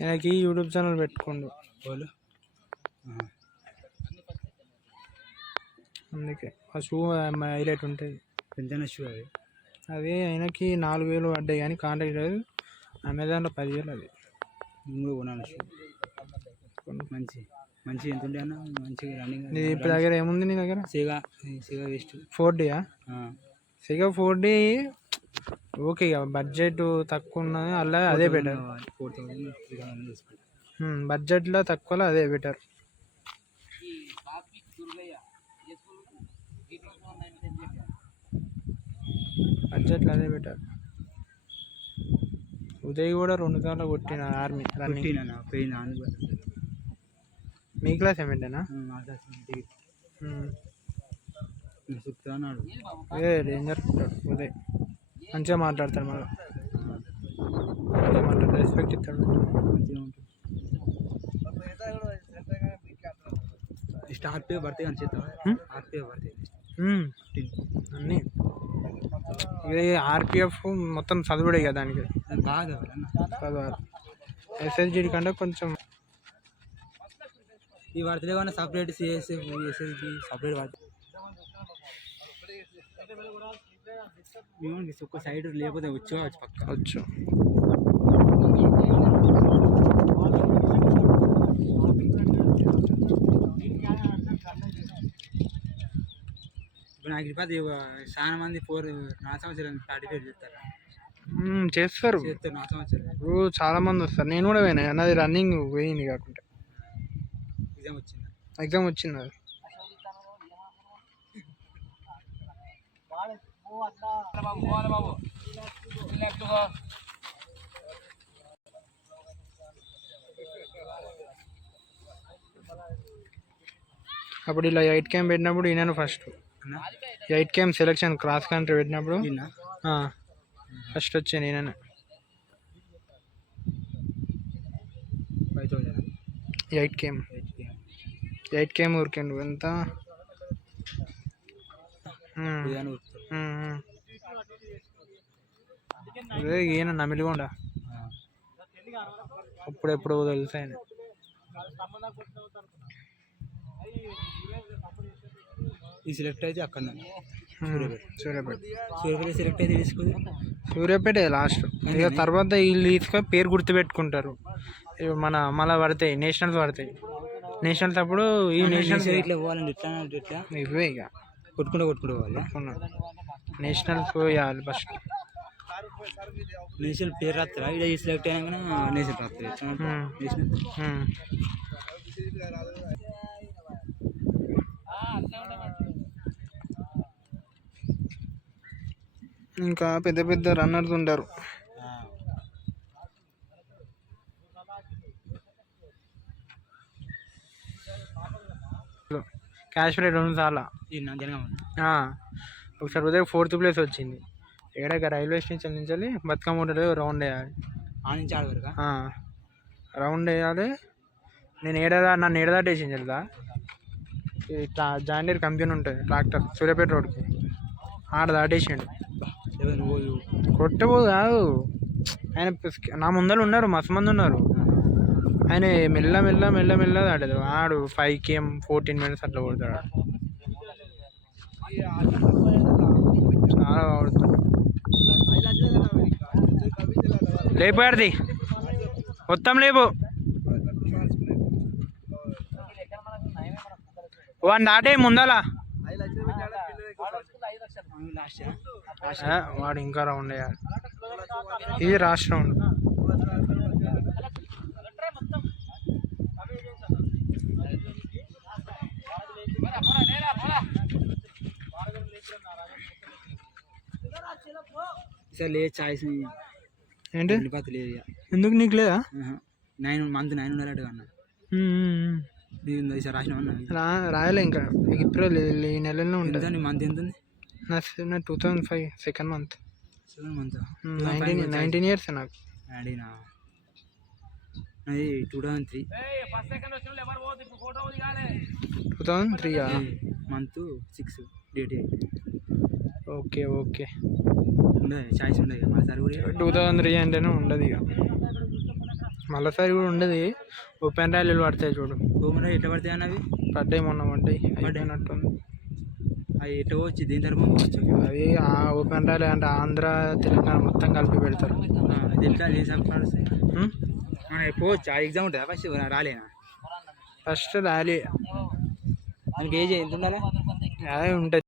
నాకు YouTube channel పెట్టుకోండు వాళ్ళు అందుకే ఆ షూ హైలైట్ ఉంటుంది. పెద్ద షూ అది. అది ఆయనకి 4,000 పడ్డాయి కానీ కాంటాక్ట్ లేదు. అమెజాన్లో 10,000 అది. నేను కూడా కొనాలి షూ. మంచి ఎంత ఉండే అన్న మంచిగా రన్నింగ్. నీ ఇప్పుడు దగ్గర ఏముంది నీ దగ్గర? సిగా వేస్ట్ 4Dయా? సిగా 4D okay. ఇక బడ్జెట్ తక్కువ ఉన్నది అలా అదే బెటర్. 4,000 బడ్జెట్లో తక్కువలో అదే బెటర్. బడ్జెట్లో అదే బెటర్. ఉదయ్ కూడా 2 సార్లు కొట్టిన ఆర్మీ రన్నింగ్. మీ క్లాస్ ఏమిటేనా? ఏ డేంజర్ ఉదయ్ మంచిగా మాట్లాడతాడు. మళ్ళీ మాట్లాడతాడు, రెస్పెక్ట్ ఇస్తాడు. ఆర్పిఎఫ్ పడితే అని చేద్దాం. ఆర్పిఎఫ్ పడితే అన్నీ ఇది ఆర్పిఎఫ్ మొత్తం చదువుడే కదా దానికి. బాగా చదవాలి. ఎస్ఎస్జి కంటే కొంచెం ఈ వార్తలు ఏమన్నా సపరేట్ సిఎస్ఎఫ్ ఎస్ఎస్జి సపరేట్ వాడుతుంది. ఒక్క సైడ్ లేకపోతే వచ్చు పక్క వచ్చు. ఇప్పుడు నాకు ఇప్పటి చాలా మంది 4 సంవత్సరాలు పార్టిసిపేట్ చేస్తారు. చేస్తారు 4 సంవత్సరాలు. ఇప్పుడు చాలా మంది వస్తారు. నేను కూడా పోయినా. అన్నది రన్నింగ్ పోయింది కాకుండా ఎగ్జామ్ వచ్చింది అది. అప్పుడు ఇలా 8 క్యాంప్ పెట్టినప్పుడు ఈయన first 8 camp selection cross country పెట్టినప్పుడు ఫస్ట్ వచ్చాను ఈయన. 8 క్యాంప్ ఊరికండు ఎంత అదే ఈయన నమిలిగొండ. అప్పుడెప్పుడు తెలుసు ఆయన. ఈ సెలెక్ట్ అయితే అక్కడ సూర్యాపేట సెలెక్ట్ అయితే తీసుకుంది. సూర్యాపేట లాస్ట్. ఇక తర్వాత వీళ్ళు తీసుకొని పేరు గుర్తుపెట్టుకుంటారు. మళ్ళీ పడతాయి నేషనల్స్ పడతాయి. నేషనల్స్ అప్పుడు ఈ నేషనల్స్ ఇట్లా పోవాలండి. ఇట్లా ఇవే ఇక కొట్టుకుంటూ పోవాలి. నేషనల్స్ పోయాలి ఫస్ట్. నేషనల్ పేరు రాస్తారా? ఇక్కడ సెలెక్ట్ అయినా నేషనల్ రాస్తారు. ఇంకా పెద్ద పెద్ద రన్నర్స్ ఉంటారు. క్యాష్ ప్రైజ్ 2 సార్లు. ఒకసారి ఉదయం 4th ప్లేస్ వచ్చింది. ఏడాక రైల్వే స్టేషన్ నుంచి బతుకమ్మ రౌండ్ వేయాలి. రౌండ్ వేయాలి. నేను నన్ను ఏడదాటేసింది తెలుసా. ఇట్లా జాండీర్ కంపెనీ ఉంటుంది ట్రాక్టర్ సూర్యాపేట రోడ్కి. ఆడ దాటేసిండు. కొట్టబోదు కాదు ఆయన. నా ముందర ఉన్నారు మస్తు మంది ఉన్నారు. ఆయన మెల్ల దాటదు. ఆడు 5 km 14 minutes అట్లా కొడతాడు. చాలా కొడుతాడు. లేపాడిది మొత్తం లేపు. వాడిని దాటే ముందలా. వాడు ఇంకా రౌండ్ వేయాలి. ఇది లాస్ట్ రౌండ్. ఏంటి ఎందుకు నీకు లేదా? 9 months 900 అన్న రాయలే ఇంకా. ఇప్పుడు ఈ నెలలో ఉంటుంది. మంత్ ఎంత ఉంది? నా 2005 2nd month. 19 years నాకు. అది 2003. 2003 month 6 date. ఓకే ఓకే ఉండదు చాయిస్ ఉండదు మా సార్ కూడా 2003 అంటేనే ఉండదు ఇక మళ్ళీసారి కూడా ఉండదు. ఓపెన్ ర్యాలీలు పడతాయి చూడు, ఓపెన్ ఎట్లా పడతాయి అన్నవి పడ్డాయి మొన్న పడ్డాయి అయిపోయినట్టుంది. అవి ఎట్లా పోవచ్చు దేని తరఫున పోవచ్చు అవి ఆ ఓపెన్ ర్యాలీ అంటే ఆంధ్ర తెలంగాణ మొత్తం కలిపి పెడతారు. అది ఎట్లా ఏ సంవత్సరాలు ఉం? పోవచ్చు ఆ ఎగ్జామ్ ఉంటుందా ఫస్ట్ రాలేనా ఫస్ట్ ర్యాలీ దానికి ఏజ్ ఎంత ఉండాలి అదే ఉంటాయి